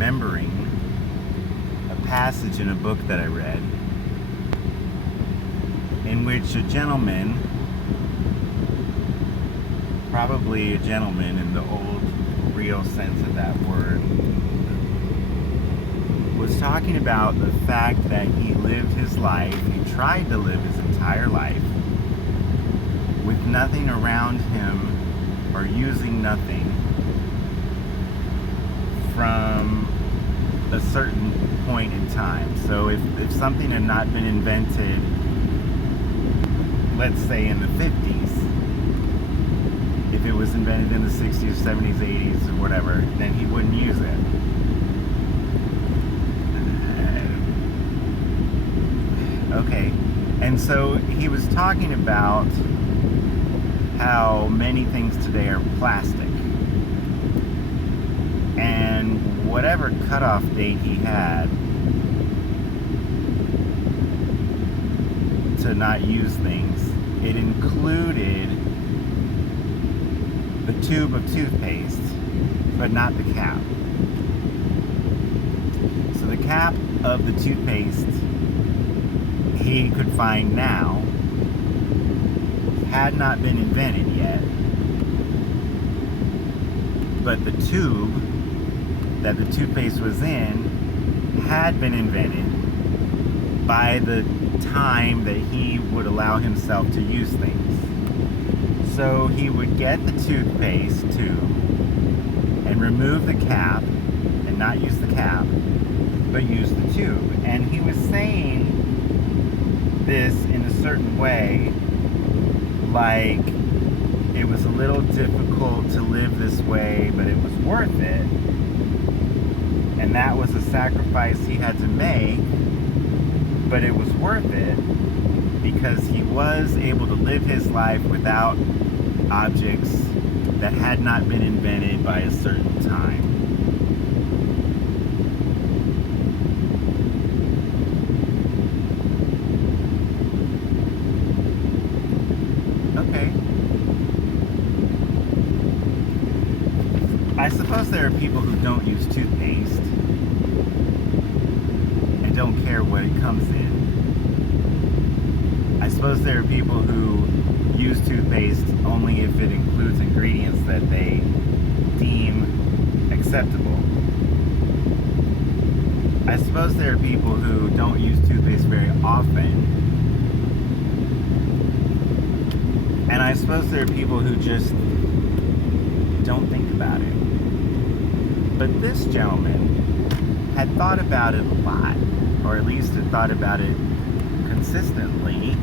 remembering a passage in a book that I read in which a gentleman, probably a gentleman in the old real sense of that word, was talking about the fact that he lived his life, he tried to live his entire life with nothing around him or using nothing from a certain point in time. So if something had not been invented, let's say in the 50s, if it was invented in the 60s, 70s, 80s, or whatever, then he wouldn't use it. Okay, and so he was talking about how many things today are plastic. And whatever cutoff date he had to not use things, it included the tube of toothpaste, but not the cap. So the cap of the toothpaste he could find now had not been invented yet, but the tube that the toothpaste was in had been invented by the time that he would allow himself to use things. So he would get the toothpaste tube and remove the cap and not use the cap, but use the tube. And he was saying this in a certain way, like it was a little difficult to live this way, but it was worth it. And that was a sacrifice he had to make, but it was worth it because he was able to live his life without objects that had not been invented by a certain time. Okay. I suppose there are people who don't use toothpaste and don't care what it comes in. I suppose there are people who use toothpaste only if it includes ingredients that they deem acceptable. I suppose there are people who don't use toothpaste very often. And I suppose there are people who just don't think about it. But this gentleman had thought about it a lot, or at least had thought about it consistently,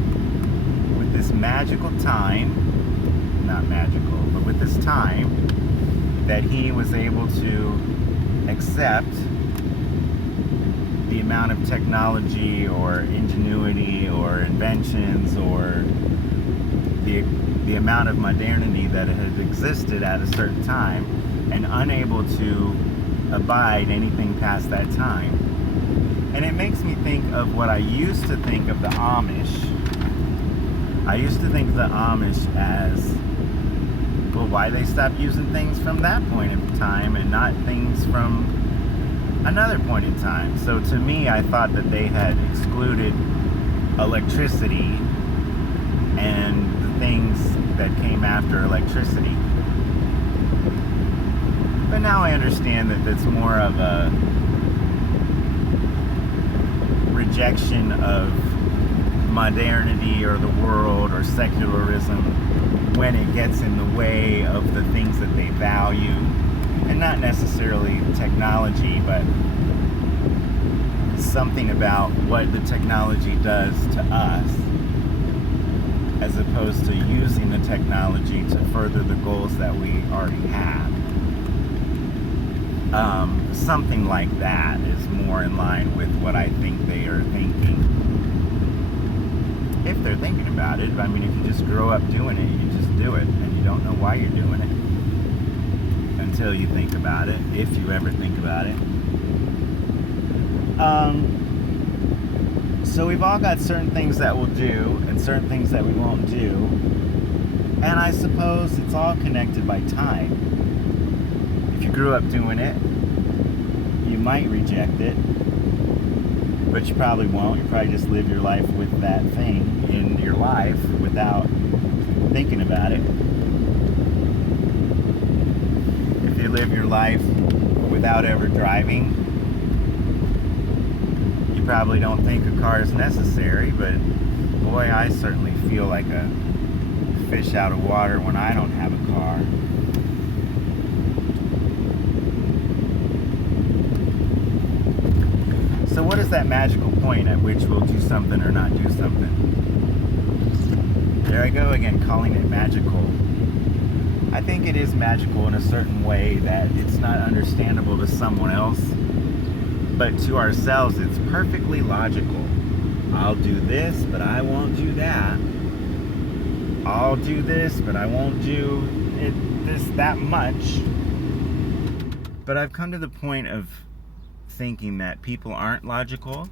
with this magical time, not magical, but with this time that he was able to accept the amount of technology or ingenuity or inventions or the amount of modernity that had existed at a certain time, and unable to abide anything past that time. And it makes me think of what I used to think of the Amish. I used to think of the Amish as, well, why they stopped using things from that point in time and not things from another point in time. So to me, I thought that they had excluded electricity and the things that came after electricity. But now I understand that that's more of a rejection of modernity or the world or secularism when it gets in the way of the things that they value, and not necessarily technology, but something about what the technology does to us, as opposed to using the technology to further the goals that we already have. Something like that is more in line with what I think they are thinking. If they're thinking about it. I mean, if you just grow up doing it, you just do it, and you don't know why you're doing it until you think about it, if you ever think about it. So we've all got certain things that we'll do and certain things that we won't do, and I suppose it's all connected by time. If you grew up doing it, You might reject it, but you probably won't. You probably just live your life with that thing in your life without thinking about it. If you live your life without ever driving, you probably don't think a car is necessary, but boy, I certainly feel like a fish out of water when I don't have a car. So what is that magical point at which we'll do something or not do something? There I go again, calling it magical. I think it is magical in a certain way that it's not understandable to someone else, but to ourselves it's perfectly logical. I'll do this, but I won't do that. I'll do this, but I won't do that much. But I've come to the point of thinking that people aren't logical,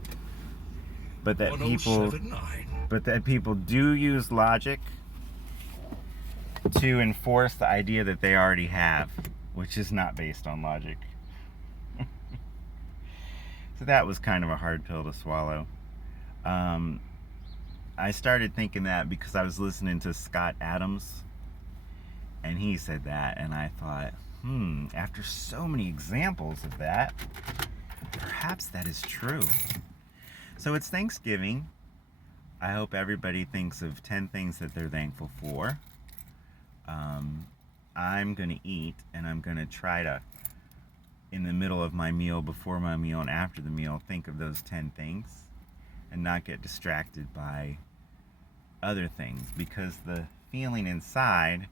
but that people do use logic to enforce the idea that they already have, which is not based on logic. So that was kind of a hard pill to swallow. I started thinking that because I was listening to Scott Adams, and he said that, and I thought, after so many examples of that, perhaps that is true. So it's Thanksgiving. I hope everybody thinks of 10 things that they're thankful for. I'm going to eat, and I'm going to try to, in the middle of my meal, before my meal, and after the meal, think of those 10 things and not get distracted by other things, because the feeling inside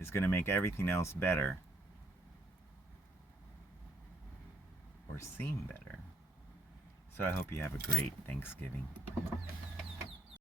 is going to make everything else better, or seem better. So I hope you have a great Thanksgiving.